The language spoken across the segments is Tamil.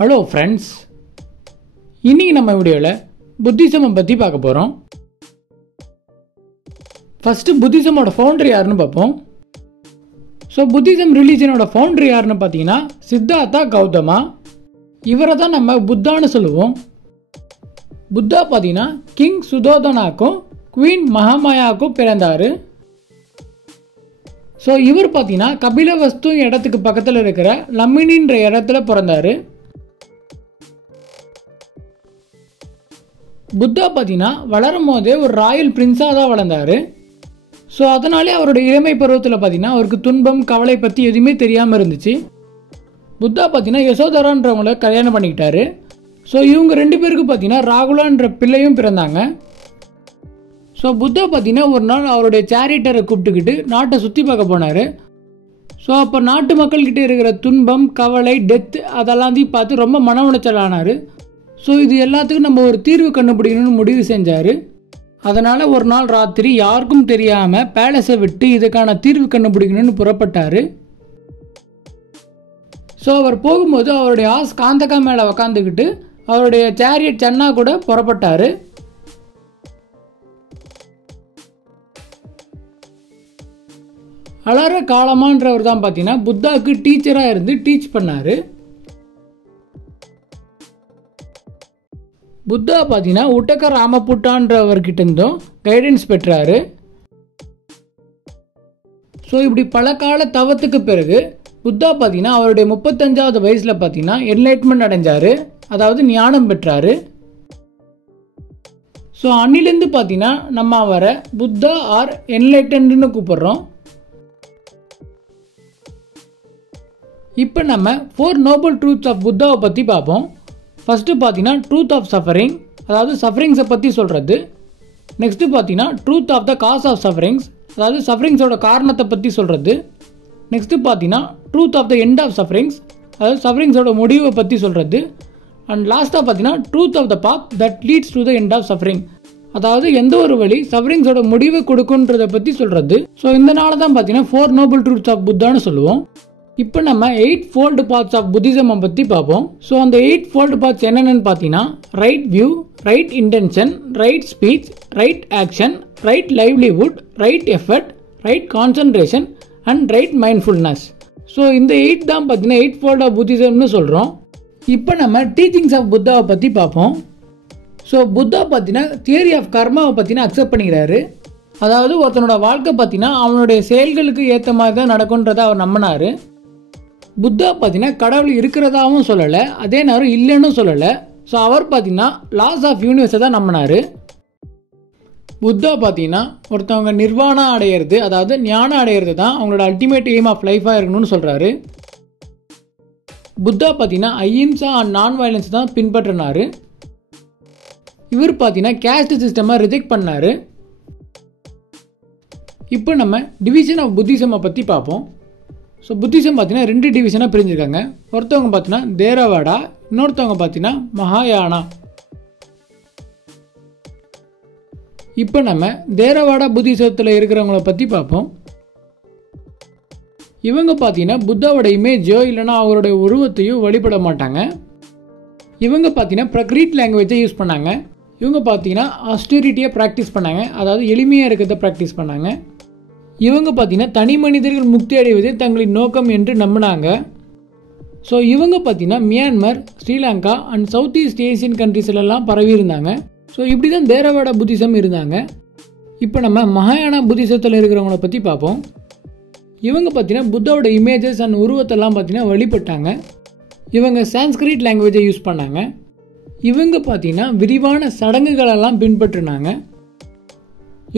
ஹலோ ஃப்ரெண்ட்ஸ், இன்றைக்கி நம்ம வீடியோவில் புத்திசமை பற்றி பார்க்க போகிறோம். ஃபஸ்ட்டு புத்திசமோட ஃபவுண்டர் யாருன்னு பார்ப்போம். ஸோ புத்திசம் ரிலீஜனோட ஃபவுண்டர் யாருன்னு பார்த்தீங்கன்னா சித்தார்த்தா கௌதமா. இவரை தான் நம்ம புத்தான்னு சொல்லுவோம். புத்தா பார்த்தீங்கன்னா கிங் சுதோதனாக்கும் குவீன் மகாமாயாவுக்கும் பிறந்தார். ஸோ இவர் பார்த்தீங்கன்னா கபிலவஸ்து இடத்துக்கு பக்கத்தில் இருக்கிற லமினின்ற இடத்துல பிறந்தார். புத்தா பார்த்தீங்கன்னா வளரும் போதே ஒரு ராயல் பிரின்ஸாக தான் வளர்ந்தார். ஸோ அதனாலே அவருடைய இளமை பருவத்தில் பார்த்தீங்கன்னா அவருக்கு துன்பம் கவலை பற்றி எதுவுமே தெரியாமல் இருந்துச்சு. புத்தா பார்த்தீங்கன்னா யசோதரான்றவங்கள கல்யாணம் பண்ணிக்கிட்டாரு. ஸோ இவங்க ரெண்டு பேருக்கு பார்த்தீங்கன்னா ராகுலான்ற பிள்ளையும் பிறந்தாங்க. ஸோ புத்தா பார்த்தீங்கன்னா ஒரு நாள் அவருடைய சேரிட்டரை கூப்பிட்டுக்கிட்டு நாட்டை சுற்றி பார்க்க போனார். ஸோ அப்போ நாட்டு மக்கள்கிட்ட இருக்கிற துன்பம் கவலை டெத் அதெல்லாம் பார்த்து ரொம்ப மன உளைச்சல் ஆனார். ஸோ இது எல்லாத்துக்கும் நம்ம ஒரு தீர்வு கண்டுபிடிக்கணும்னு முடிவு செஞ்சார். அதனால் ஒரு நாள் ராத்திரி யாருக்கும் தெரியாமல் பேலஸை விட்டு இதுக்கான தீர்வு கண்டுபிடிக்கணும்னு புறப்பட்டார். ஸோ அவர் போகும்போது அவருடைய காந்தகா மேலே உக்காந்துக்கிட்டு அவருடைய சேரியட் சன்னா கூட புறப்பட்டார். அலர காலமான்றவர் தான் பார்த்தீங்கன்னா புத்தாவுக்கு டீச்சராக இருந்து டீச் பண்ணார். புத்தா பார்த்தீங்கன்னா உட்டக்க ராமபுட்டான்றவர்கிட்ட இருந்தும் கைடன்ஸ் பெற்றாரு. ஸோ இப்படி பல கால தவத்துக்கு பிறகு புத்தா பார்த்தீங்கன்னா அவருடைய 35வது வயசில் பார்த்தீங்கன்னா என்லைட்மெண்ட் அடைஞ்சார், அதாவது ஞானம் பெற்றார். ஸோ அன்னிலேருந்து பார்த்தீங்கன்னா நம்ம அவரை புத்தா ஆர் என்லைட்டன்ட்னு கூப்பிடுறோம். இப்போ நம்ம 4 நோபல் ட்ரூத்ஸ் ஆஃப் புத்தாவை பற்றி பார்ப்போம். ஃபஸ்ட்டு பார்த்தீங்கன்னா ட்ரூத் ஆஃப் சஃபரிங், அதாவது சஃபரிங்ஸை பற்றி சொல்கிறது. நெக்ஸ்ட்டு பார்த்தீங்கன்னா truth of the cause of sufferings, அதாவது சஃபரிங்ஸோட காரணத்தை பற்றி சொல்கிறது. நெக்ஸ்ட்டு பார்த்தீங்கன்னா truth of the end of sufferings, அதாவது சஃபரிங்ஸோட முடிவை பற்றி சொல்கிறது. அண்ட் லாஸ்ட்டாக பார்த்தீங்கன்னா truth of the path that leads to the end of suffering, அதாவது எந்த ஒரு வழி சஃபரிங்ஸோட முடிவை கொடுக்குன்றதை பற்றி சொல்கிறது. ஸோ இந்த நாளை தான் பார்த்தீங்கன்னா 4 நோபல் ட்ரூத்ஸ் ஆஃப் புத்தான்னு சொல்லுவோம். இப்போ நம்ம 8 ஃபோல்டு பாத்ஸ் ஆஃப் புத்திசமை பற்றி பார்ப்போம். ஸோ அந்த 8 ஃபோல்டு பாத்ஸ் என்னென்னு பார்த்தீங்கன்னா right view, right intention, right speech, right action, right livelihood, right effort, right concentration and right mindfulness. So இந்த 8 தான் பார்த்தீங்கன்னா 8 ஃபோல்ட் ஆஃப் புத்திசம்னு சொல்கிறோம். இப்போ நம்ம டீச்சிங்ஸ் ஆஃப் புத்தாவை பற்றி பார்ப்போம். ஸோ புத்தா பார்த்தீங்கன்னா தியரி ஆஃப் கர்மாவை பார்த்தீங்கன்னா அக்செப்ட் பண்ணிக்கிறாரு. அதாவது ஒருத்தனோட வாழ்க்கை பார்த்தீங்கன்னா அவனுடைய செயல்களுக்கு ஏற்ற மாதிரி தான் நடக்குன்றதை அவர் நம்பினார். புத்தா பார்த்தீங்கன்னா கடவுள் இருக்கிறதாவும் சொல்லலை, அதே நேரம் இல்லைன்னு சொல்லலை. ஸோ அவர் பார்த்தீங்கன்னா லாஸ் ஆஃப் யூனிவர்ஸை தான் நம்பினார். புத்தா பார்த்தீங்கன்னா ஒருத்தவங்க நிர்வாணம் அடையிறது, அதாவது ஞானம் அடையிறது தான் அவங்களோட அல்டிமேட் எய்ம் ஆஃப் லைஃபாக இருக்கணும்னு சொல்கிறாரு. புத்தா பார்த்தீங்கன்னா அஹிம்சா அண்ட் நான் வயலன்ஸ் தான் பின்பற்றினார். இவர் பார்த்தீங்கன்னா கேஸ்ட் சிஸ்டமை ரிஜெக்ட் பண்ணார். இப்போ நம்ம டிவிஷன் ஆஃப் புத்திசமை பற்றி பார்ப்போம். ஸோ புத்திசம் பார்த்தீங்கன்னா 2 டிவிஷனாக பிரிஞ்சிருக்காங்க. ஒருத்தவங்க பார்த்தீங்கன்னா தேரவாடா, இன்னொருத்தவங்க பார்த்தீங்கன்னா மகாயானா. இப்போ நம்ம தேரவாடா புத்திசத்தில் இருக்கிறவங்கள பற்றி பார்ப்போம். இவங்க பார்த்தீங்கன்னா புத்தாவோட இமேஜோ இல்லைனா அவருடைய உருவத்தையோ வழிபட மாட்டாங்க. இவங்க பார்த்தீங்கன்னா ப்ரக்ரீட் லாங்குவேஜை யூஸ் பண்ணாங்க. இவங்க பார்த்தீங்கன்னா ஆஸ்டெரிட்டியை ப்ராக்டிஸ் பண்ணாங்க, அதாவது எளிமையாக இருக்கிறத ப்ராக்டிஸ் பண்ணாங்க. இவங்க பார்த்தீங்கன்னா தனி மனிதர்கள் முக்தி அடைவதே தங்களின் நோக்கம் என்று நம்பினாங்க. ஸோ இவங்க பார்த்தீங்கன்னா Myanmar, Sri Lanka and south east Asian கண்ட்ரீஸ்லாம் பரவி இருந்தாங்க. ஸோ இப்படி தான் தேரவாடா புத்திசம் இருந்தாங்க. இப்போ நம்ம மகாயானா புத்திசத்தில் இருக்கிறவங்கள பற்றி பார்ப்போம். இவங்க பார்த்தீங்கன்னா புத்தாவோட இமேஜஸ் அண்ட் உருவத்தெல்லாம் பார்த்தீங்கன்னா வழிபட்டாங்க. இவங்க சான்ஸ்கிரிட் லாங்குவேஜை யூஸ் பண்ணாங்க. இவங்க பார்த்தீங்கன்னா விரிவான சடங்குகளெல்லாம் பின்பற்றினாங்க.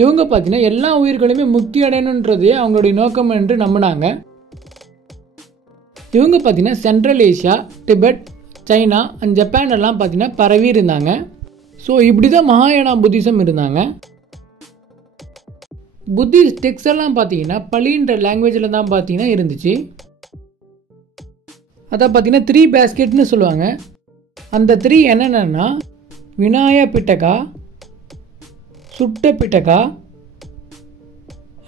இவங்க பார்த்தீங்கன்னா எல்லா உயிர்களுமே முக்தி அடையணுன்றதே அவங்களுடைய நோக்கம் என்று நம்பினாங்க. இவங்க பார்த்தீங்கன்னா central Asia, Tibet, China and Japan எல்லாம் பார்த்தீங்கன்னா பரவி இருந்தாங்க. ஸோ இப்படி தான் மகாயானா புத்திசம் இருந்தாங்க. புத்திஸ்ட் டெக்ஸ்ட் எல்லாம் பார்த்தீங்கன்னா பலின்ற லாங்குவேஜில் தான் பார்த்தீங்கன்னா இருந்துச்சு. அதை பார்த்தீங்கன்னா 3 பேஸ்கெட்னு சொல்லுவாங்க. அந்த 3 என்னென்னா விநாய பிட்டகா, சுட்ட பிட்டகா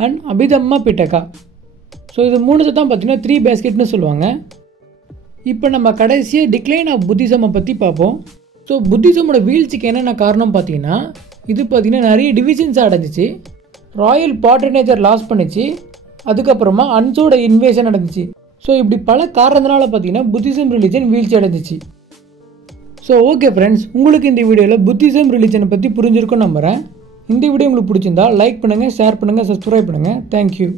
அண்ட் அபிதம்மா பிட்டகா. ஸோ இது 3 தான் பார்த்தீங்கன்னா 3 பேஸ்கெட்னு சொல்லுவாங்க. இப்போ நம்ம கடைசியாக டிக்ளைன் ஆஃப் புத்திசமை பற்றி பார்ப்போம். ஸோ புத்திசமோட வீழ்ச்சிக்கு என்னென்ன காரணம் பார்த்தீங்கன்னா, இது பார்த்தீங்கன்னா நிறைய டிவிஷன்ஸாக அடைஞ்சிச்சு. ராயல் பாட்ரனேஜர் லாஸ் பண்ணிச்சு. அதுக்கப்புறமா அன்ஸோட இன்வேஷன் நடந்துச்சு. ஸோ இப்படி பல காரணத்தினால பார்த்தீங்கன்னா புத்திசம் ரிலிஜன் வீழ்ச்சி அடைஞ்சிச்சு. ஸோ ஓகே ஃப்ரெண்ட்ஸ், உங்களுக்கு இந்த வீடியோவில் புத்திசம் ரிலிஜனை பற்றி புரிஞ்சிருக்கும்னு நம்புகிறேன். இந்த வீடியோ உங்களுக்கு பிடிச்சிருந்தா லைக் பண்ணுங்கள், ஷேர் பண்ணுங்கள், சப்ஸ்கிரைப் பண்ணுங்கள். தேங்க்யூ.